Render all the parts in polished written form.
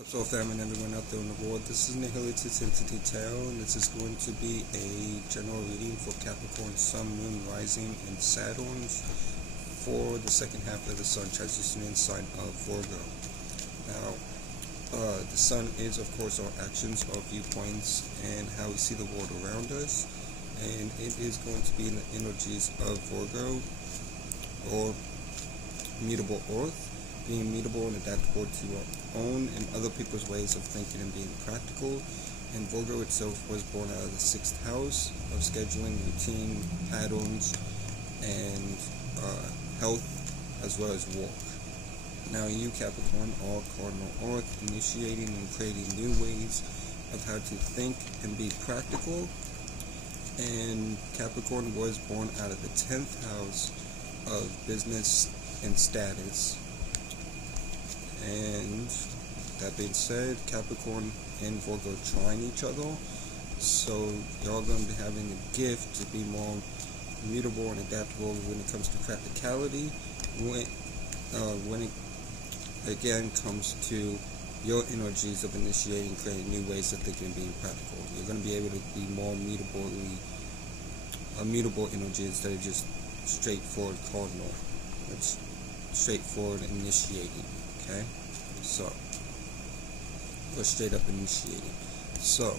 What's up, family and everyone out there in the world? This is Nihility Intensity Tarot, and this is going to be a general reading for Capricorn, Sun, Moon, Rising, and Saturn for the second half of the Sun transitioning sign of Virgo. Now, the Sun is, of course, our actions, our viewpoints, and how we see the world around us, and it is going to be in the energies of Virgo, or mutable earth, being mutable and adaptable to our own and other people's ways of thinking and being practical. And Virgo itself was born out of the 6th house of scheduling, routine, patterns, and health, as well as work. Now you, Capricorn, are cardinal earth, initiating and creating new ways of how to think and be practical. And Capricorn was born out of the 10th house of business and status. And that being said, Capricorn and Virgo trying each other, so y'all going to be having the gift to be more mutable and adaptable when it comes to practicality, when it again comes to your energies of initiating, creating new ways of thinking and being practical. You're going to be able to be more mutable energy instead of just straightforward cardinal. It's straightforward initiating. Okay, so, or straight up initiating. So,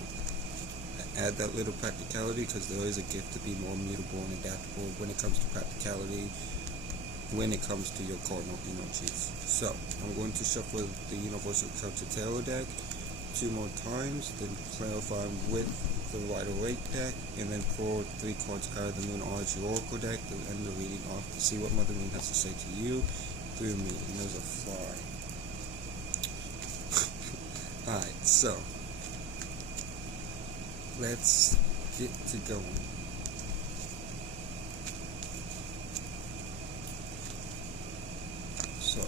add that little practicality, because there is a gift to be more mutable and adaptable when it comes to practicality, when it comes to your cardinal energies. So, I'm going to shuffle the Universal Celtic Tarot deck 2 more times, then clarify with the Waite deck, and then pull 3 cards out of the Moonology Oracle deck to end the reading off to see what Mother Moon has to say to you through me. And there's a fly. Alright, so let's get to going. So,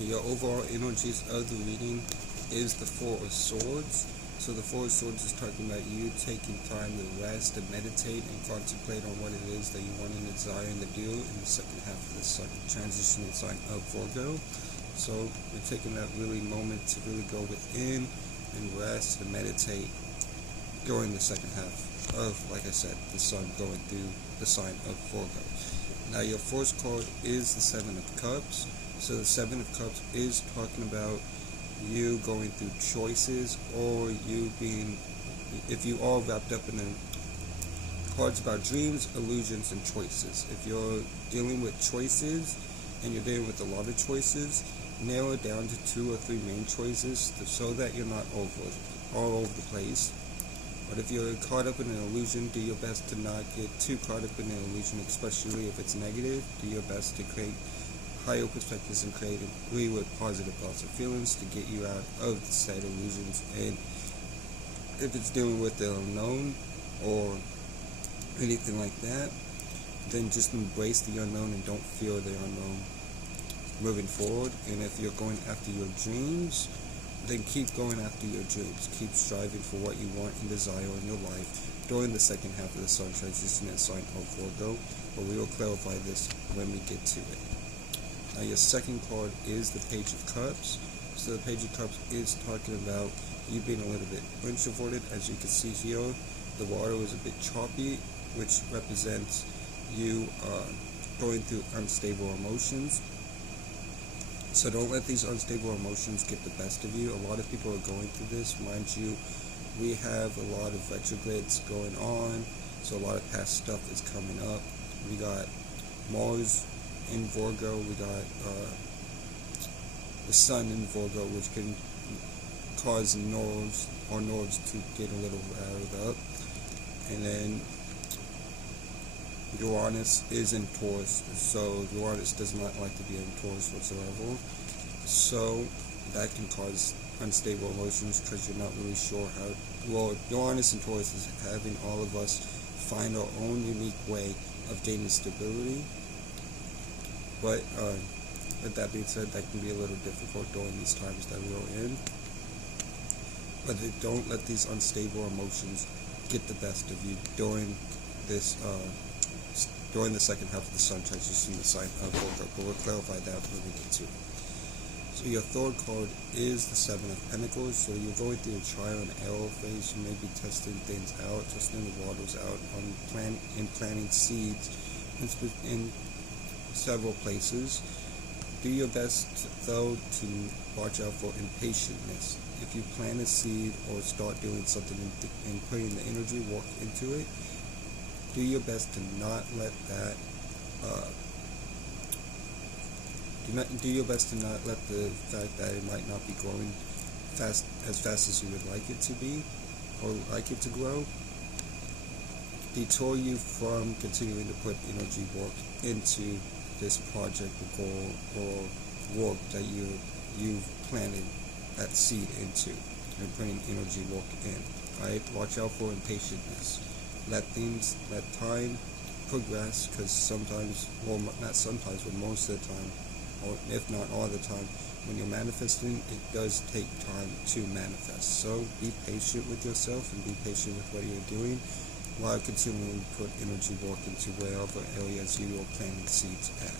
your overall energies of the reading is the 4 of Swords. So the 4 of Swords is talking about you taking time to rest, to meditate, and contemplate on what it is that you want and desire to do in the second half of the Sun transitioning sign of Virgo. So you're taking that really moment to really go within and rest and meditate during the second half of, like I said, the Sun going through the sign of Virgo. Now your first card is the 7 of Cups. So the 7 of Cups is talking about you going through choices, or you being, if you are wrapped up in the cards about dreams, illusions, and choices. If you're dealing with choices, and you're dealing with a lot of choices, narrow it down to 2 or 3 main choices so that you're not all over the place. But if you're caught up in an illusion, do your best to not get too caught up in an illusion, especially if it's negative. Do your best to create higher perspectives and agree with positive thoughts and feelings to get you out of the state illusions. And if it's dealing with the unknown or anything like that, then just embrace the unknown and don't fear the unknown moving forward. And if you're going after your dreams, then keep going after your dreams. Keep striving for what you want and desire in your life during the second half of the Sun transition and sign of Virgo. But we will clarify this when we get to it. Now your second card is the Page of Cups. So the Page of Cups is talking about you being a little bit introverted. As you can see here, the water is a bit choppy, which represents you going through unstable emotions. So don't let these unstable emotions get the best of you. A lot of people are going through this. Mind you, we have a lot of retrogrades going on, so a lot of past stuff is coming up. We got Mars in Virgo, we got the Sun in Virgo, which can cause nerves to get a little riled up. And then Uranus is in Taurus, so Uranus does not like to be in Taurus whatsoever. So that can cause unstable emotions because you're not really sure how. Well, Uranus and Taurus is having all of us find our own unique way of gaining stability. But With that being said, that can be a little difficult during these times that we're in. But don't let these unstable emotions get the best of you during this during the second half of the sun transition, the sign of Virgo. But we'll clarify that when we get to it. So your third card is the Seven of Pentacles. So you're going through a trial and error phase. You may be testing things out, testing the waters out on planting seeds in several places. Do your best, though, to watch out for impatientness. If you plant a seed or start doing something and putting the energy, work into it, do your best to not let that do your best to not let the fact that it might not be growing as fast as you would like it to be or like it to grow detour you from continuing to put energy work into this project or goal or work that you've planted that seed into and putting energy work in. Alright, watch out for impatientness. Let time progress, because sometimes, well, not sometimes, but most of the time, or if not all the time, when you're manifesting, it does take time to manifest. So be patient with yourself and be patient with what you're doing while continuing to put energy work into wherever areas you are planting seeds at.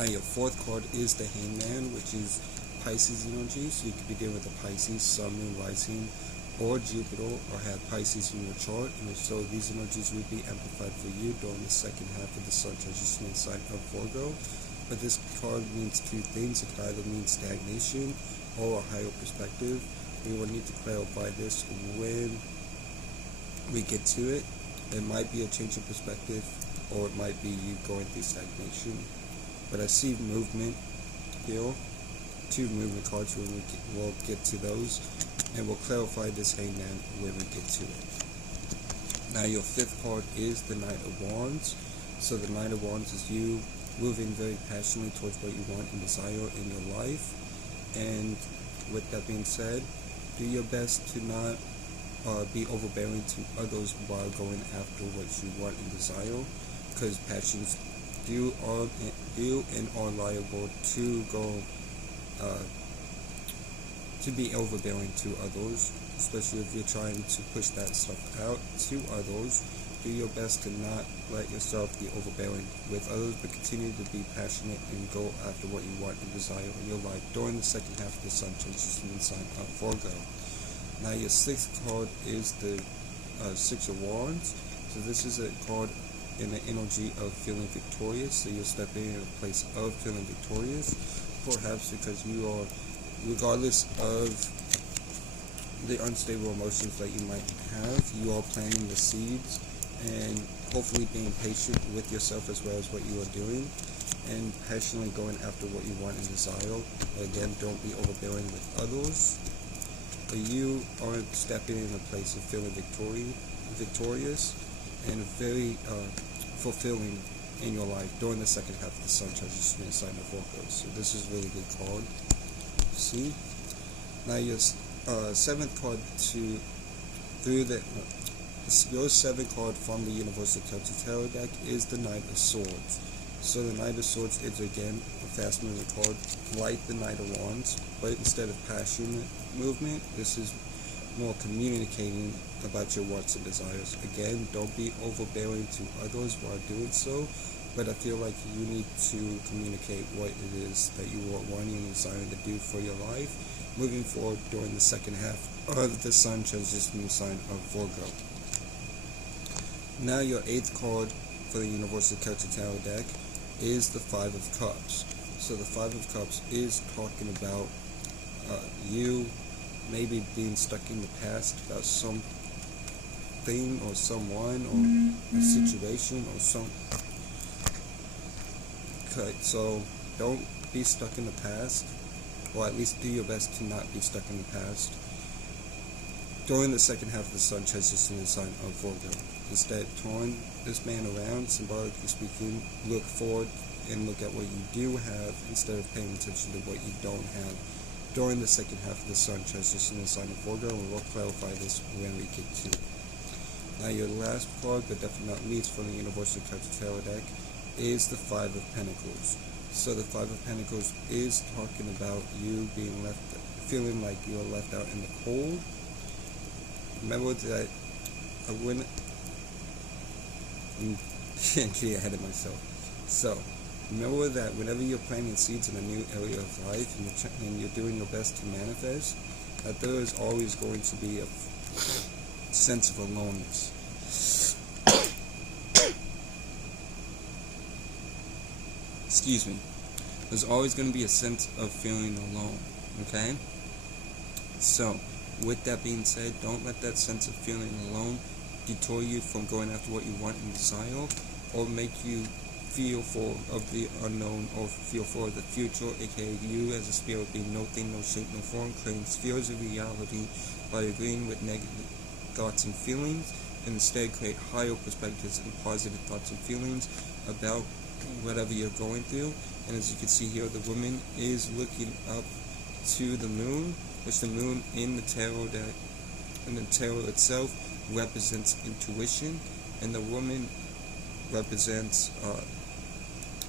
Now your fourth card is the Hangman, which is Pisces energy. So you could be dealing with the Pisces, Sun, Moon, Rising, or Jupiter, or have Pisces in your chart, and if so, these energies would be amplified for you during the second half of the sun transition sign of Virgo. But this card means two things. It can either mean stagnation or a higher perspective. We will need to clarify this when we get to it. It might be a change of perspective, or it might be you going through stagnation. But I see movement here. Two movement cards when we'll get to those, and we'll clarify this Hangman when we get to it. Now your fifth card is the Knight of Wands. So the Knight of Wands is you moving very passionately towards what you want and desire in your life. And with that being said, do your best to not be overbearing to others while going after what you want and desire, because passions do and are liable to go to be overbearing to others, especially if you're trying to push that stuff out to others. Do your best to not let yourself be overbearing with others, but continue to be passionate and go after what you want and desire in your life during the second half of the sun transition sign of Virgo. Now your sixth card is the Six of Wands. So this is a card in the energy of feeling victorious. So you're stepping in a place of feeling victorious, perhaps because you are, regardless of the unstable emotions that you might have, you are planting the seeds and hopefully being patient with yourself as well as what you are doing, and passionately going after what you want and desire. Again, don't be overbearing with others, but you are stepping in a place of feeling victorious and very fulfilling in your life during the second half of the sun transition sign of Virgo. So this is a really good card. See? Now your seventh card your seventh card from the Universal Celtic Tarot deck is the Knight of Swords. So the Knight of Swords is again a fast moving card like the Knight of Wands, but instead of passionate movement, this is more communicating about your wants and desires. Again, don't be overbearing to others while doing so, but I feel like you need to communicate what it is that you are wanting and desiring to do for your life moving forward during the second half of the sun transitioning sign of Virgo. Now your eighth card for the Universal Celtic Tarot deck is the Five of Cups. So the Five of Cups is talking about you maybe being stuck in the past about something or someone or a situation or some. Okay, so don't be stuck in the past, or at least do your best to not be stuck in the past during the second half of the sun transition sign of Virgo. Instead, turn this man around, symbolically speaking, look forward and look at what you do have instead of paying attention to what you don't have during the second half of the sun transition sign of Virgo, and we'll clarify this when we get to it. Now your last card, but definitely not least, from the Universal Celtic Tarot deck is the Five of Pentacles. So the Five of Pentacles is talking about you being feeling like you're left out in the cold. Remember that I'm getting ahead of myself. So remember that whenever you're planting seeds in a new area of life and you're doing your best to manifest, that there is always going to be a sense of aloneness. Excuse me. There's always going to be a sense of feeling alone, okay? So, with that being said, don't let that sense of feeling alone detour you from going after what you want and desire, or make you feel for of the unknown, or feel for the future, aka you as a spirit being no thing, no shape, no form, creating spheres of reality by agreeing with negative thoughts and feelings, and instead create higher perspectives and positive thoughts and feelings about whatever you're going through. And as you can see here, the woman is looking up to the moon, which the moon in the tarot itself represents intuition, and the woman represents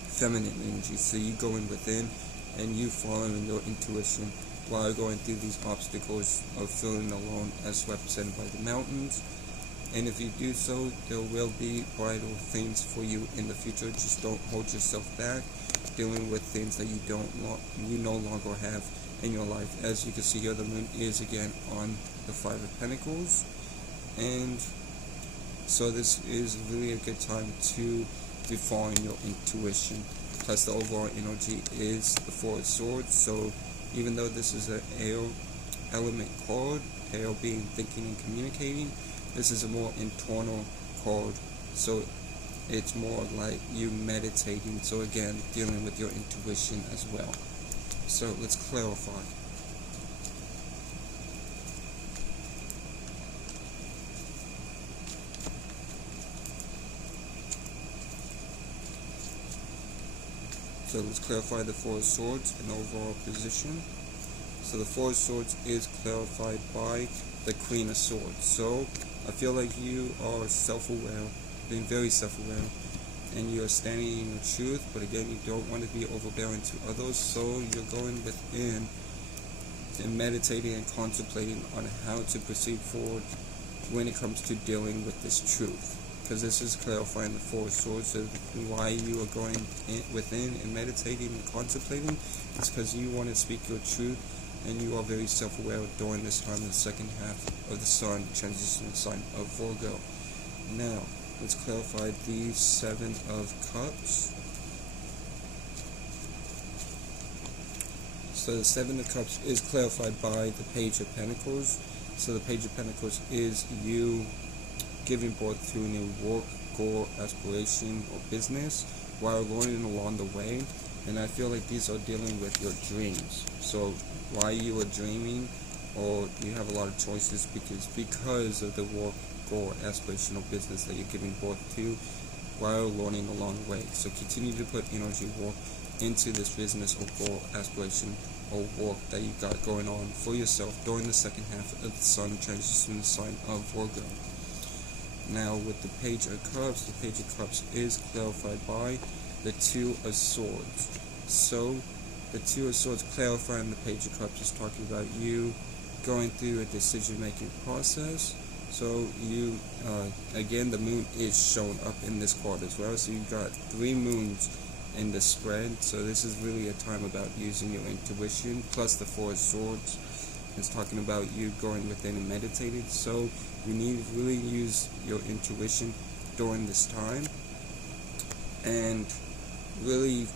feminine energy. So you going within and you following your intuition while going through these obstacles of feeling alone, as represented by the mountains. And if you do so, there will be brighter things for you in the future. Just don't hold yourself back dealing with things that you no longer have in your life. As you can see here, the moon is again on the Five of Pentacles, and so this is really a good time to be following your intuition. Plus the overall energy is the Four of Swords. So even though this is an air element card, air being thinking and communicating, this is a more internal card, so it's more like you meditating. So again, dealing with your intuition as well. So let's clarify. So let's clarify the Four of Swords and overall position. So the Four of Swords is clarified by the Queen of Swords. So I feel like you are self-aware, being very self-aware, and you're standing in your truth, but again, you don't want to be overbearing to others, so you're going within and meditating and contemplating on how to proceed forward when it comes to dealing with this truth. Because this is clarifying the Four of Swords, so why you are going within and meditating and contemplating is because you want to speak your truth, and you are very self-aware during this time, the second half of the Sun transition sign of Virgo. Now, let's clarify the Seven of Cups. So the Seven of Cups is clarified by the Page of Pentacles. So the Page of Pentacles is you giving birth to a new work, goal, aspiration, or business while learning along the way. And I feel like these are dealing with your dreams. So while you are dreaming, or you have a lot of choices because of the work, goal, aspiration, or business that you're giving birth to while learning along the way. So continue to put energy, work into this business or goal, aspiration, or work that you got going on for yourself during the second half of the Sun transition sign of Virgo. Now with the Page of Cups, the Page of Cups is clarified by the Two of Swords. So the Two of Swords clarifying the Page of Cups is talking about you going through a decision-making process. So you, again, the moon is showing up in this card as well. So you've got 3 moons in the spread. So this is really a time about using your intuition. Plus the Four of Swords is talking about you going within and meditating. So you need to really use your intuition during this time and really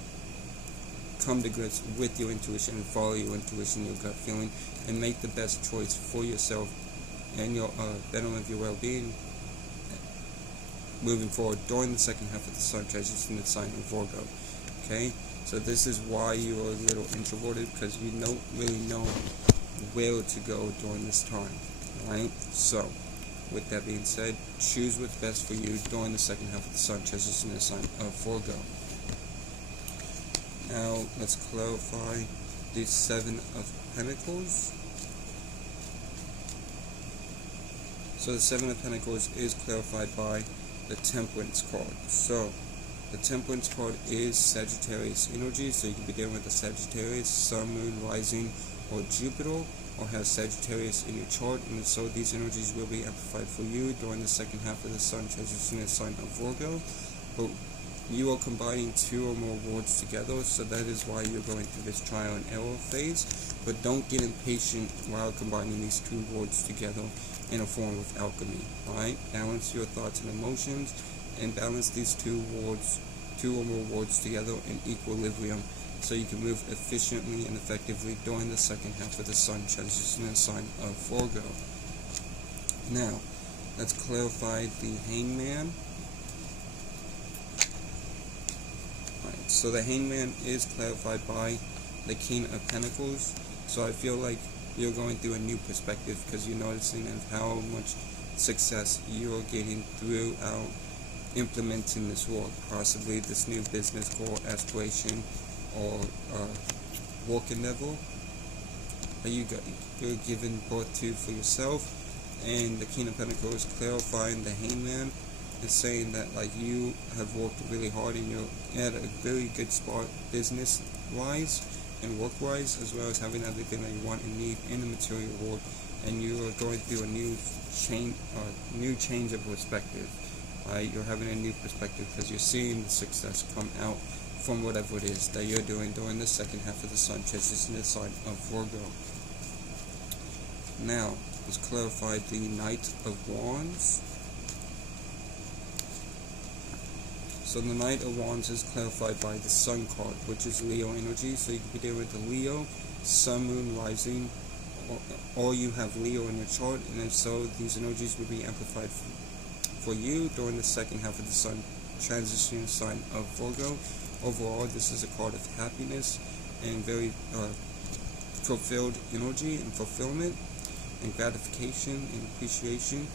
come to grips with your intuition and follow your intuition, your gut feeling, and make the best choice for yourself and your betterment of your well-being moving forward during the second half of the Sun transition in the sign of Virgo. Okay, so this is why you are a little introverted, because you don't really know where to go during this time. Alright, so with that being said, choose what's best for you during the second half of the Sun transition in the sign of Virgo. Now let's clarify the Seven of Pentacles. So the Seven of Pentacles is clarified by the Temperance card. So The Temperance card is Sagittarius energy, so you could be dealing with the Sagittarius, Sun, Moon, Rising, or Jupiter, or have Sagittarius in your chart, and so these energies will be amplified for you during the second half of the Sun transition in the sign of Virgo. But you are combining two or more words together, so that is why you're going through this trial and error phase. But don't get impatient while combining these two words together in a form of alchemy. Alright? Balance your thoughts and emotions, and balance these two or more words together in equilibrium, so you can move efficiently and effectively during the second half of the Sun transition in the sign of Virgo. Now, let's clarify the Hangman. Alright, so the Hangman is clarified by the King of Pentacles. So I feel like you're going through a new perspective because you're noticing of how much success you're getting throughout implementing this work, possibly this new business goal, aspiration, or work endeavor that you're giving birth to for yourself. And the King of Pentacles clarifying the Hangman is saying that like you have worked really hard and you're at a very good spot business wise and work wise, as well as having everything that you want and need in the material world, and you are going through a new change of perspective. You're having a new perspective because you're seeing the success come out from whatever it is that you're doing during the second half of the Sun transition in the sign of Virgo. Now, let's clarify the Knight of Wands. So the Knight of Wands is clarified by the Sun card, which is Leo energy. So you could be dealing with the Leo, Sun, Moon, Rising, or you have Leo in your chart, and if so, these energies will be amplified for you during the second half of the Sun transition sign of Virgo. Overall, this is a card of happiness and very fulfilled energy and fulfillment and gratification and appreciation.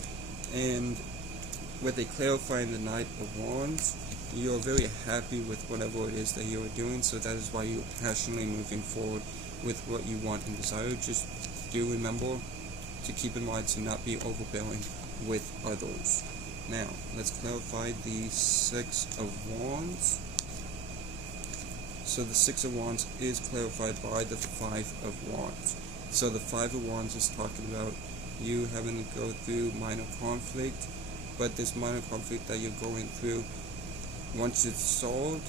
And with a clarifying the Knight of Wands, you're very happy with whatever it is that you're doing, so that is why you're passionately moving forward with what you want and desire. Just do remember to keep in mind to not be overbearing with others. Now, let's clarify the Six of Wands. So the Six of Wands is clarified by the Five of Wands. So the Five of Wands is talking about you having to go through minor conflict, but this minor conflict that you're going through, once it's solved,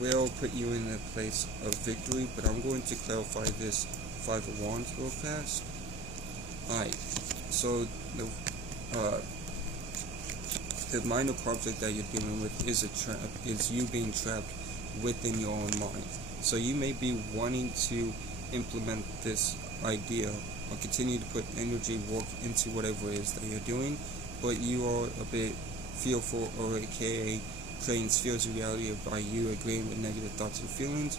will put you in a place of victory. But I'm going to clarify this Five of Wands real fast. Alright, so the minor conflict that you're dealing with is a trap, is you being trapped within your own mind. So you may be wanting to implement this idea or continue to put energy, work into whatever it is that you're doing, but you are a bit fearful, or aka creating spheres of reality by you agreeing with negative thoughts and feelings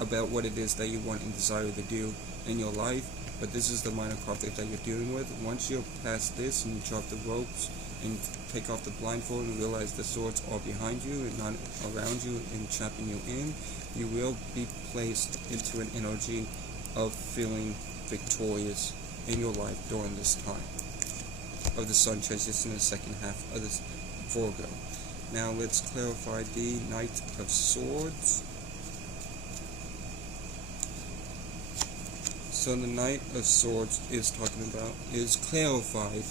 about what it is that you want and desire to do in your life. But this is the minor conflict that you're dealing with. Once you're past this and you drop the ropes and take off the blindfold and realize the swords are behind you and not around you and trapping you in, you will be placed into an energy of feeling victorious in your life during this time of the Sun transition in the second half of this Virgo. Now let's clarify the Knight of Swords. So the Knight of Swords is clarified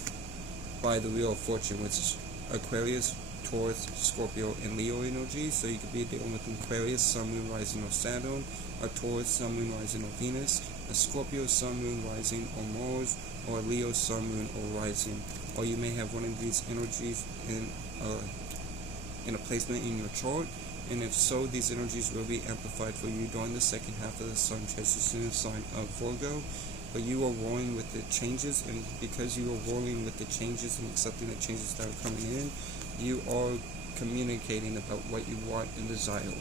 by the Wheel of Fortune, which is Aquarius, Taurus, Scorpio, and Leo energy. So you could be dealing with Aquarius, Sun, Moon, Rising, or Saturn, a Taurus, Sun, Moon, Rising, or Venus, a Scorpio, Sun, Moon, Rising, or Mars, or a Leo, Sun, Moon, or Rising. Or you may have one of these energies in a placement in your chart, and if so, these energies will be amplified for you during the second half of the Sun transition in the sign of Virgo. But you are rolling with the changes, and because you are rolling with the changes and accepting the changes that are coming in, you are communicating about what you want and desire.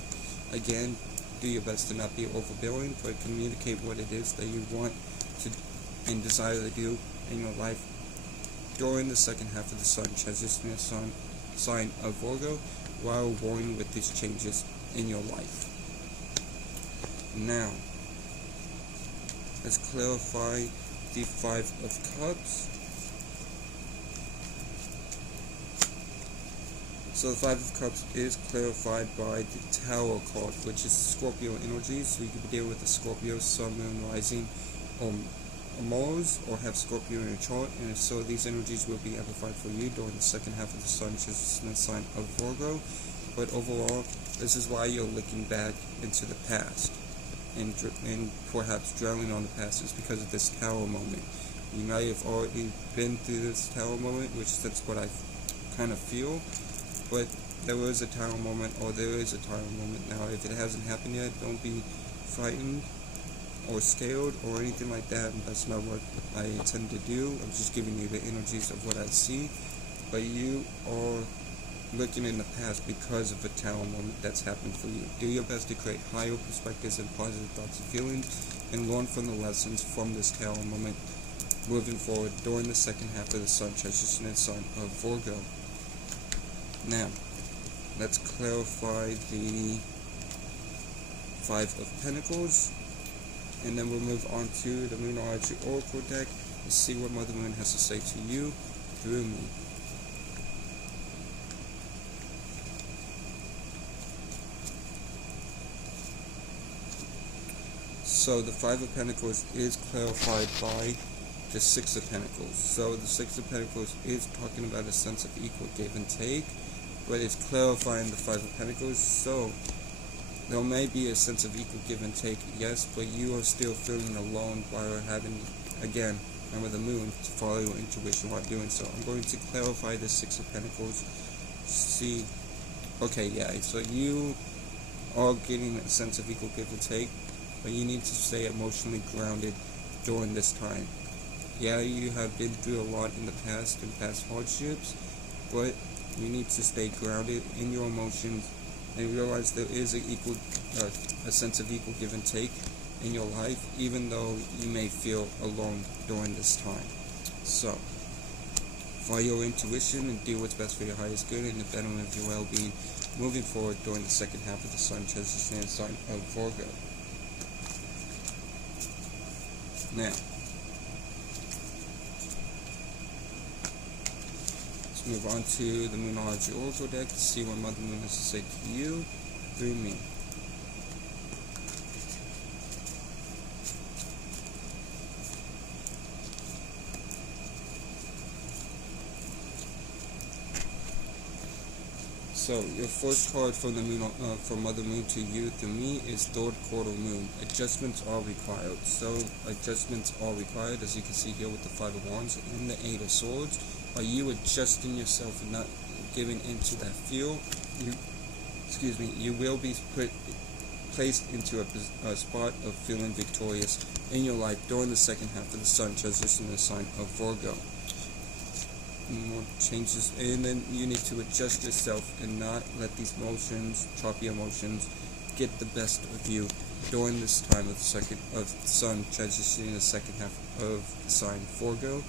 Again, do your best to not be overbearing, but communicate what it is that you want to and desire to do in your life during the second half of the Sun transition in the sign of Virgo, while rolling with these changes in your life. Now, let's clarify the Five of Cups. So the Five of Cups is clarified by the Tower card, which is Scorpio energy. So you could deal with the Scorpio, Sun, Moon, Rising, or Mars, or have Scorpio in your chart. And if so, these energies will be amplified for you during the second half of the Sun transition sign of Virgo. But overall, this is why you're looking back into the past and perhaps dwelling on the past, is because of this Tower moment. You might have already been through this Tower moment, which that's what I kind of feel. But there is a Tower moment, or there is a Tower moment now. If it hasn't happened yet, don't be frightened or scared or anything like that. That's not what I intend to do. I'm just giving you the energies of what I see. But you are looking in the past because of a Tower moment that's happened for you. Do your best to create higher perspectives and positive thoughts and feelings, and learn from the lessons from this Tower moment moving forward during the second half of the Sun transition sign of Virgo. Now, let's clarify the Five of Pentacles, and then we'll move on to the Moonology Oracle deck to see what Mother Moon has to say to you through me. So the Five of Pentacles is clarified by the Six of Pentacles. So the Six of Pentacles is talking about a sense of equal give and take, but it's clarifying the Five of Pentacles. So there may be a sense of equal give and take, yes, but you are still feeling alone while having, again, remember the Moon, to follow your intuition while doing so. I'm going to clarify the Six of Pentacles. See, okay, yeah, so you are getting a sense of equal give and take, but you need to stay emotionally grounded during this time. Yeah, you have been through a lot in the past and past hardships, but you need to stay grounded in your emotions and realize there is a sense of equal give and take in your life, even though you may feel alone during this time. So, follow your intuition and do what's best for your highest good and the betterment of your well-being moving forward during the second half of the Sun transition sign of Virgo. Now, let's move on to the Moonology Oracle deck to see what Mother Moon has to say to you through me. So, your first card from the Moon, from Mother Moon to you through me is Third Quarter Moon. Adjustments are required. So, adjustments are required, as you can see here with the Five of Wands and the Eight of Swords. Are you adjusting yourself and not giving into that feel? You will be placed into a spot of feeling victorious in your life during the second half of the Sun transition in the sign of Virgo. More changes, and then you need to adjust yourself and not let these choppy emotions, get the best of you during this time of the Sun transitioning the second half of the sign Virgo.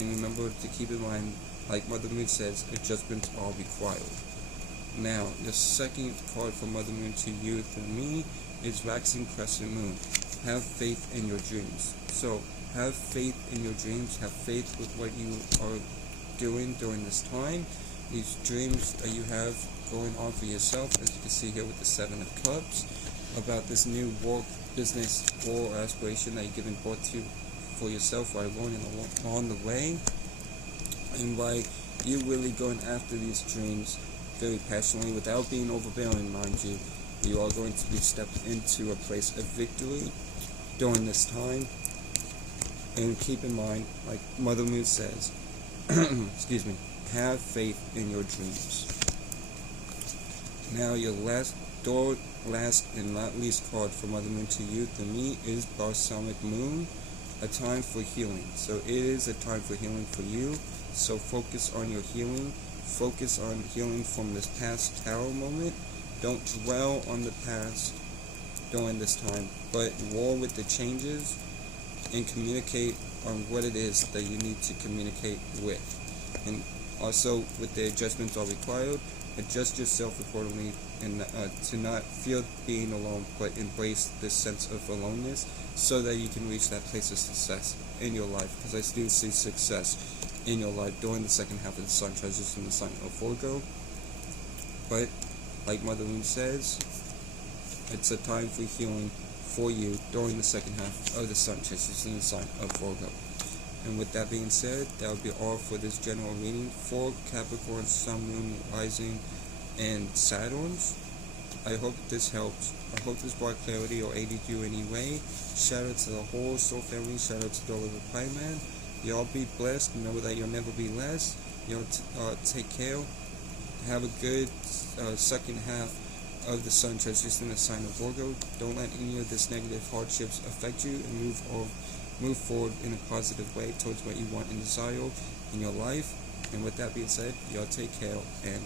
And remember to keep in mind, like Mother Moon says, adjustments are required. Now, the second card from Mother Moon to you through me is Waxing Crescent Moon. Have faith in your dreams. So, have faith in your dreams. Have faith with what you are doing during this time. These dreams that you have going on for yourself, as you can see here with the Seven of Cups, about this new work, business, or aspiration that you're giving birth to for yourself while going along the way, and by you really going after these dreams very passionately without being overbearing, mind you. You are going to be stepped into a place of victory during this time. And keep in mind, like Mother Moon says, excuse me, have faith in your dreams. Now your last and not least card from Mother Moon to you through me is Balsamic Moon, a time for healing. So it is a time for healing for you. So focus on your healing. Focus on healing from this past Tower moment. Don't dwell on the past during this time, but war with the changes and communicate on what it is that you need to communicate with. And also, with the adjustments are required, adjust yourself accordingly and to not feel being alone, but embrace this sense of aloneness so that you can reach that place of success in your life. Because I still see success in your life during the second half of the Sun transition, the sign of Virgo. But like Mother Moon says, it's a time for healing for you during the second half of the sun transition in the sign of Virgo. And with that being said, that will be all for this general reading for Capricorn, Sun, Moon, Rising, and Saturns. I hope this helped. I hope this brought clarity or aided you in any way. Shout out to the whole Soul family. Shout out to Dollar the Pie Man. Y'all be blessed. Remember that you'll never be less. Y'all take care. Have a good second half of the sun transition in the sign of Virgo. Don't let any of this negative hardships affect you, and move forward in a positive way towards what you want and desire in your life. And with that being said, y'all take care and